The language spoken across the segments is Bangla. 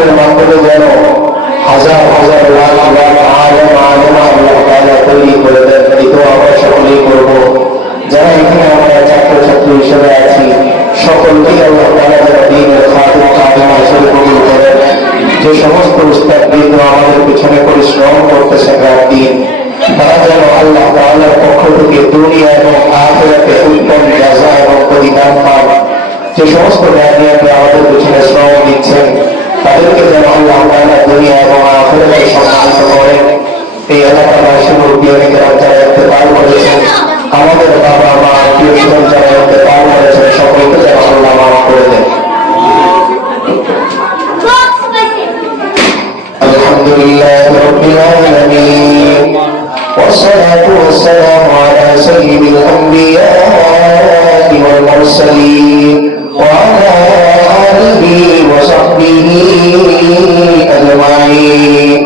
আজকের মাধ্যমে যেন হাজার হাজার লাখ লাখ আলেম আলেমা আল্লাহ তাআলা তৈরি করে দেন, এই তো আমরা সকলেই করবো। যারা এখানে আমরা ছাত্রছাত্রী হিসেবে আছি, সকলকেই আল্লাহ তাআলা যেন দ্বীনের খাদিম খাদিমা হিসেবে কবুল করেন। যে সমস্ত উস্তাদবৃন্দ আমাদের পিছনে পরিশ্রম করতেছেন রাত দিন, তারা যেন আল্লাহ তাআলার পক্ষ থেকে দুনিয়া এবং আখিরাতে উত্তম জাযা এবং প্রতিদান পান। যে সমস্ত জ্ঞানীরা আমাদের পিছনে শ্রম দিচ্ছেন, তাদেরকে যেন আল্লাহ তাআলা দুনিয়া এবং আখিরাতে সম্মানিত করেন। এই এলাকাবাসী মুরব্বিয়ানে কেরাম যারা ইন্তেকাল করেছেন, আমাদের বাবা মা আত্মীয় স্বজন যারা ইন্তেকাল করেছেন, সকলকে যেন আল্লাহ মাফ করে দেন। আলহামদুলিল্লাহি রাব্বিল আলামিন, ওয়াসসালাতু ওয়াসসালামু আলা সাইয়্যিদিল আমবিয়া'i ওয়াল মুরসালিন ওয়া আলা আলিহি ওয়া সাহবিহি আজমাইন।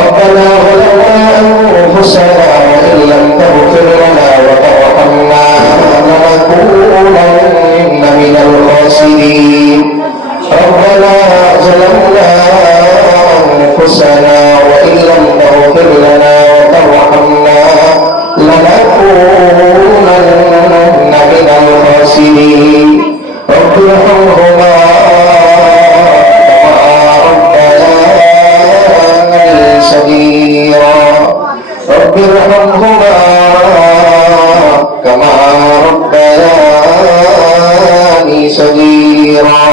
ربنا ظلمنا أنفسنا وإن لم تغفر لنا وترحمنا لنكونن من الخاسرين. ربنا ظلمنا أنفسنا وإن لم تغفر لنا وترحمنا لنكونن من الخاسرين. رب ارحمهما رب ارحمهما كما ربياني صغيرا.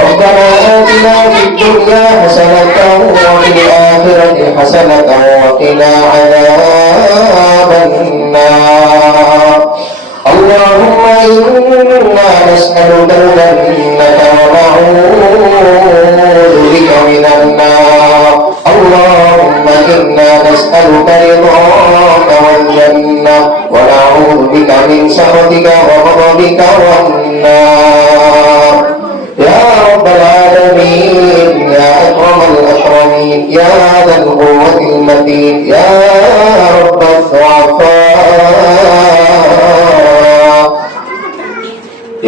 ربنا آتنا في الدنيا حسنة وفي الآخرة حسنة وقنا عذاب النار. اللهم إنا نسألك الجنة ونعوذ بك من النار. اللهم إنا نسألك رضاك والجنة ونعوذ بك من سخطك وغضبك والنار. يا رب العالمين، يا أكرم الأكرمين، يا ذا القوة المتين، يا رب الضعفاء،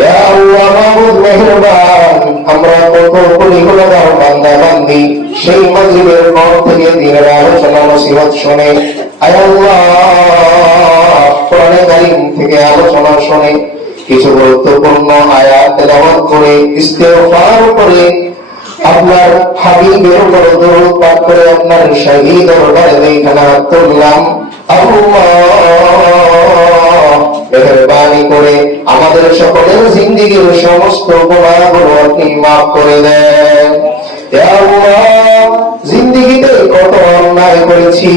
يا الله মাবুদ মেহেরবান। আমরা কত কোটি গুনাহগার বান্দা বান্দি সেই মজলিসের পর থেকে দিনের আলোচনা নসিহত শুনে, আয় আল্লাহ কোরআনে কারীম থেকে আলোচনা শুনে কিছু গুরুত্বপূর্ণ আয়াত তেলাওয়াত করে ইস্তেগফার করে আপনার হাবিবের উপর দরুদ পাঠ করে আপনার শাহী দরবারে এইখানে হাত তুললাম। আল্লাহ মেহেরবানি করে আমাদের সকলের জিন্দেগীর সমস্ত গুনাহগুলো আপনি মাফ করে দেন। ইয়া আল্লাহ, জিন্দেগীতে কত অন্যায় করেছি,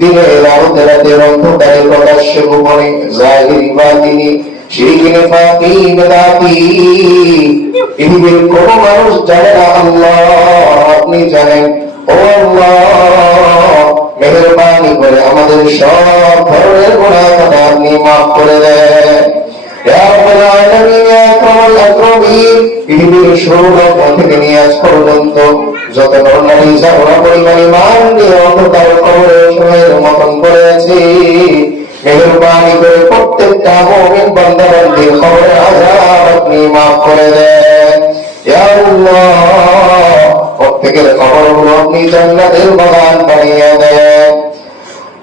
দিনের রাতে রাতের অন্ধকারে প্রকাশ্যে গোপনে, জাহিরি বাতিনি, শিরকি নিফাকি বেদাতি, পৃথিবীর কোন মানুষ জানে না, আল্লাহ আপনি জানেন। ও আল্লাহ মেহেরবানি করে আমাদের সব ধরনের গুনাহ খাতা আপনি মাফ করে দেন। ইয়া রাব্বাল আলামিন, ইয়া আকরামাল আকরামিন, পৃথিবীর শুরু থেকে নিয়ে আজ পর্যন্ত যত নরনারী যারা পরিমাণ ঈমান নিয়ে অন্ধকার কবরে সময়ের মতন করে আছে, মেহেরবানি করে প্রত্যেকটা মুমিন বান্দা বান্দির কবরের আযাব আপনি মাফ করে দেন। ইয়া আল্লাহ প্রত্যেকের কবরগুলো আপনি জান্নাতের বাগান বানিয়ে দেন।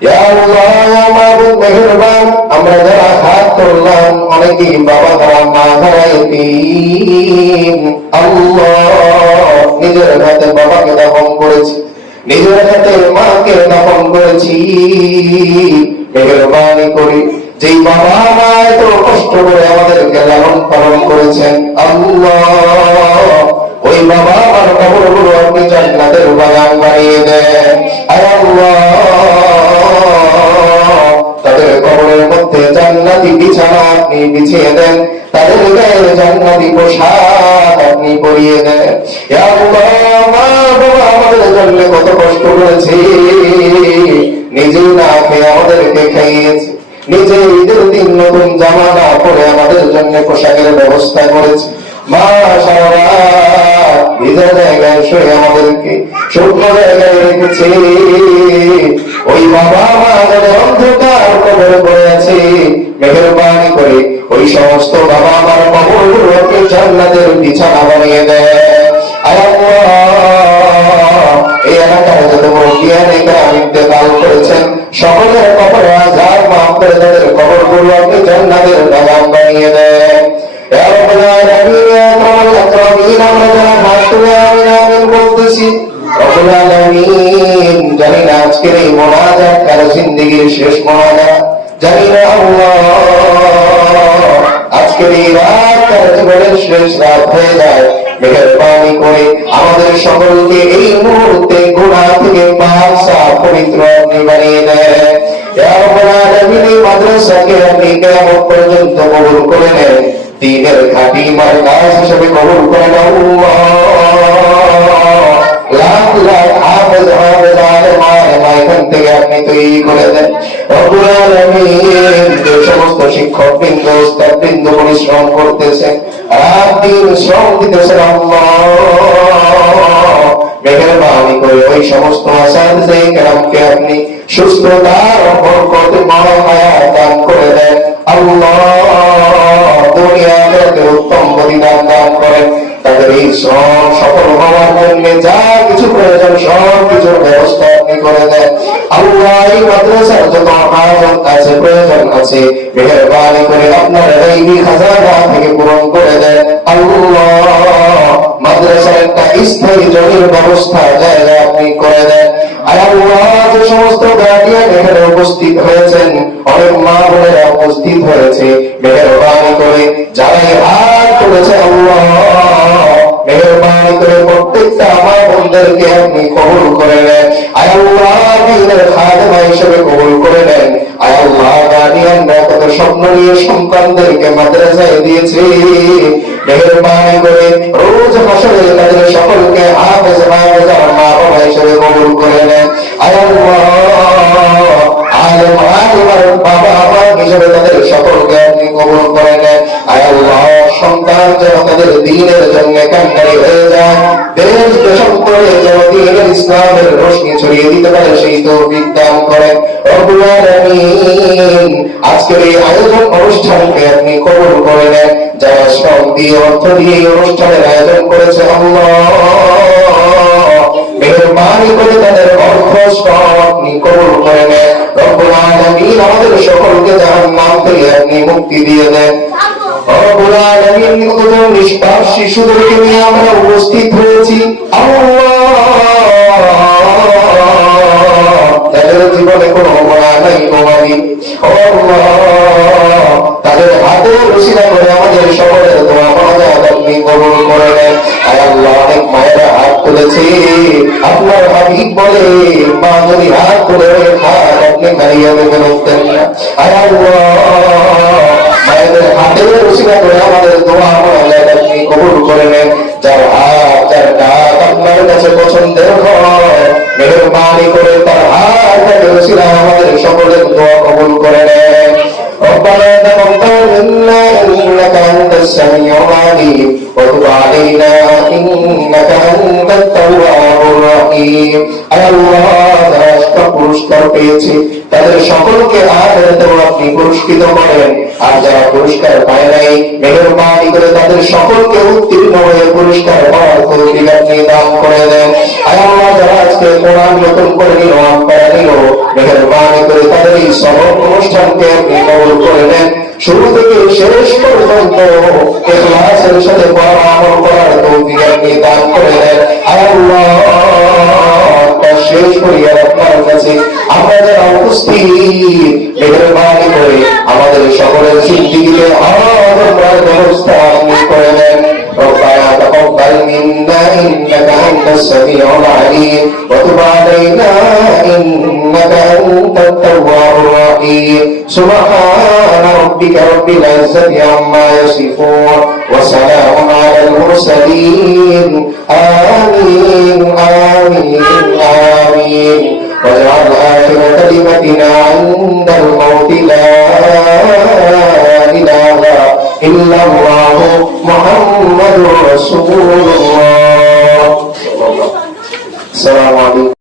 ইয়া আল্লাহ ইয়া মাবুদ মেহেরবান, আমরা যারা হাত তুললাম অনেকেই বাবা হারা মা হারা এতিম, আল্লাহ নিজের হাতে বাবাকে দাফন করেছি, নিজের হাতে মাকে দাফন করেছি, মেহেরবানি করে যেই বাবা মা এত কষ্ট করে আমাদেরকে লালন পালন করেছেন, আল্লাহ ওই বাবা মার কবরগুলো আপনি জান্নাতের বাগান বানিয়ে দেন। আয় আল্লাহ তাদের কবরের মধ্যে জান্নাতি বিছানা আপনি বিছিয়ে দেন, তাদের গায়ে জান্নাতি পোশাক আপনি পরিয়ে দেন। ইয়া আল্লাহ মা বাবা আমাদের জন্য কত কষ্ট করেছে, নিজে না খেয়ে আমাদেরকে খাইয়েছে, নিজে ঈদের দিন নতুন জামা না পরে আমাদের জন্য পোশাকের ব্যবস্থা করেছে, মা সারা ভিজা জায়গায় শুয়ে আমাদেরকে শুকনো জায়গায় রেখেছে। ওই বাবা মা যাদের অন্ধকার কবরে পড়ে আছে, মেহেরবানি করে ওই সমস্ত বাবা মার কবরগুলো আপনি জান্নাতের বিছানা বানিয়ে দেন। করে তাদের কবরগুলো আপনি জান্নাতের বাগান বানিয়ে দেন। ইয়া রাব্বাল আলামিন ইয়া আকরামাল আকরামিন, আমরা যারা হাত তুলে আমিন আমিন বলতেছি, রব্বুল আলামিন জানি না আজকের এই মোনাজাত কারো জিন্দেগির শেষ মোনাজাত, জানি না আল্লাহ আজকের এই রাত কারো জীবনের শেষ রাত হয়ে যায়। মেহেরবানি করে আমাদের সকলকে এই মুহূর্তে গুনাহ থেকে পাক সাফ পবিত্র আপনি বানিয়ে দেন। ইয়া রাব্বাল আলামিন এই মাদ্রাসাকে আপনি কিয়ামত পর্যন্ত কবুল করে নেন, দ্বীনের খাঁটি মার্কাজ হিসেবে কবুল করে নেন আল্লাহ। লাখ লাখ হাফেজ হাফেজ আলেম আলেমা এখান থেকে আপনি তৈরি করে দেন রব্বুল আলামিন। যে সমস্ত শিক্ষক বৃন্দ উস্তাদ বৃন্দ পরিশ্রম করতেছেন, রাত দিন শ্রম দিতেছেন আল্লাহ, মেহেরবানি করে ওই সমস্ত আসাতিজে কেরামকে আপনি সুস্থতার বরকতময় হায়াত দান করে দেন আল্লাহ। দুনিয়া আখিরাতে উত্তম প্রতিদান দান করেন। তাদের এই শ্রম সফল হওয়ার জন্য যা কিছু প্রয়োজন সব কিছুর ব্যবস্থা আপনি করে দেন আল্লাহ। এই মাদ্রাসার যত আয়োজন আছে প্রয়োজন আছে মেহেরবানি করে আপনার এই খাজানা থেকে পূরণ করে দেন আল্লাহ। মাদ্রাসার একটা স্থায়ী জমির ব্যবস্থা জায়গা আপনি করে দেন আল্লাহ। যে সমস্ত গার্ডিয়ান এখানে উপস্থিত হয়েছেন, অনেক মা বোনেরা উপস্থিত হয়েছে, মেহেরবানি করে যারা হাত তুলেছে আল্লাহ, মেহেরবানি করে প্রত্যেকটা আমার বোনদেরকে আপনি কবুল করে নেন আল্লাহ। দ্বীনের খাদেমা হিসেবে কবুল করে নেন আল্লাহ। গার্ডিয়ানরা কত স্বপ্ন নিয়ে সন্তানদেরকে মাদ্রাসায় দিয়েছে, মেহেরবানি করে রোজ হাসরে তাদের সকলকে হাফেজ হাফেজ আর মা বাবা হিসেবে কবুল করে নেন আল্লাহ। আলেম আলেমার বাবা মা হিসেবে তাদের সকলকে আপনি কবুল করে নেন আল্লাহ। সন্তান যেন তাদের দ্বীনের জন্য কান্ডারি হয়ে যায়, দেশ দেশান্তরে যেন দ্বীনের ইসলামের রোশনি ছড়িয়ে দিতে পারে সেই তৌফিক দান করেন রব্বুল আলামিন। আজকের এই আয়োজন অনুষ্ঠানকে আপনি কবুল করে নেন, যারা শ্রম দিয়ে অর্থ দিয়ে এই অনুষ্ঠানের আয়োজন করেছে আল্লাহ, মেহেরবানি করে তাদের অর্থ শ্রম আপনি কবুল করে নেন রব্বুল আলামিন। আমাদের সকলকে জাহান্নাম থেকে আপনি মুক্তি দিয়ে দেন রব্বুল আলামিন। কত নিষ্পাপ শিশুদেরকে নিয়ে আমরা উপস্থিত হয়েছি আল্লাহ, তাদের জীবনে কোনো গুনাহ নাই প্রমাণী আল্লাহ, তাদের হাতে রসিলা করে আমাদের সকলের দোয়া মাজাত আপনি কবুল করে নেন আল্লাহ। অনেক মায়েরা হাত তুলেছে, আপনার হাবিব বলে মা যদি হাত তুলে হাত আপনি হারিয়ে দেবেন না আল্লাহ। মায়েদের হাতে রসিলা করে আমাদের দোয়া মাজাত আপনি কবুল করে নেন। যার হাত যার ডাক আপনার কাছে পছন্দের হয়, মেহেরবানি করে তার হাত রসিলা আমাদের সকলের দোয়া কবুল করে নেন। ربنا تقبل منا إنك أنت السميع العليم وتب علينا إنك أنت التواب الرحيم الله। পুরস্কার পেয়েছে তাদের সকলকে আখিরাতেও আপনি পুরস্কৃত করেন, আর যারা পুরস্কার পায় নাই মেহেরবানি করে তাদের সকলকে উত্তীর্ণ হয়ে পুরস্কার পাওয়ার তৌফিক আপনি দান করে দেন আল্লাহ। যারা আজকে কোরআন নতুন করে নিল আপনারা নিল, মেহেরবানি করে তাদের এই সবক অনুষ্ঠানকে আপনি কবুল করে নেন, শুরু থেকে শেষ পর্যন্ত ইখলাসের সাথে আমল করার তৌফিক আপনি দান করে দেন আল্লাহ। শেষ করিয়া আপনার কাছে আমরা যারা উপস্থিত, মেহেরবানি করে আমাদের সকলের জিন্দেগিতে আমল করার ব্যবস্থা আপনি করে দেন। ربنا تقبل منا إنك أنت السميع العليم وتب علينا إنك أنت التواب الرحيم سبحان ربك رب العزة عما يصفون وسلام على المرسلين آمين آمين آمين واجعل آخر كلمتنا عند الموت لا إله إلا الله محمد رسول الله. السلام عليكم.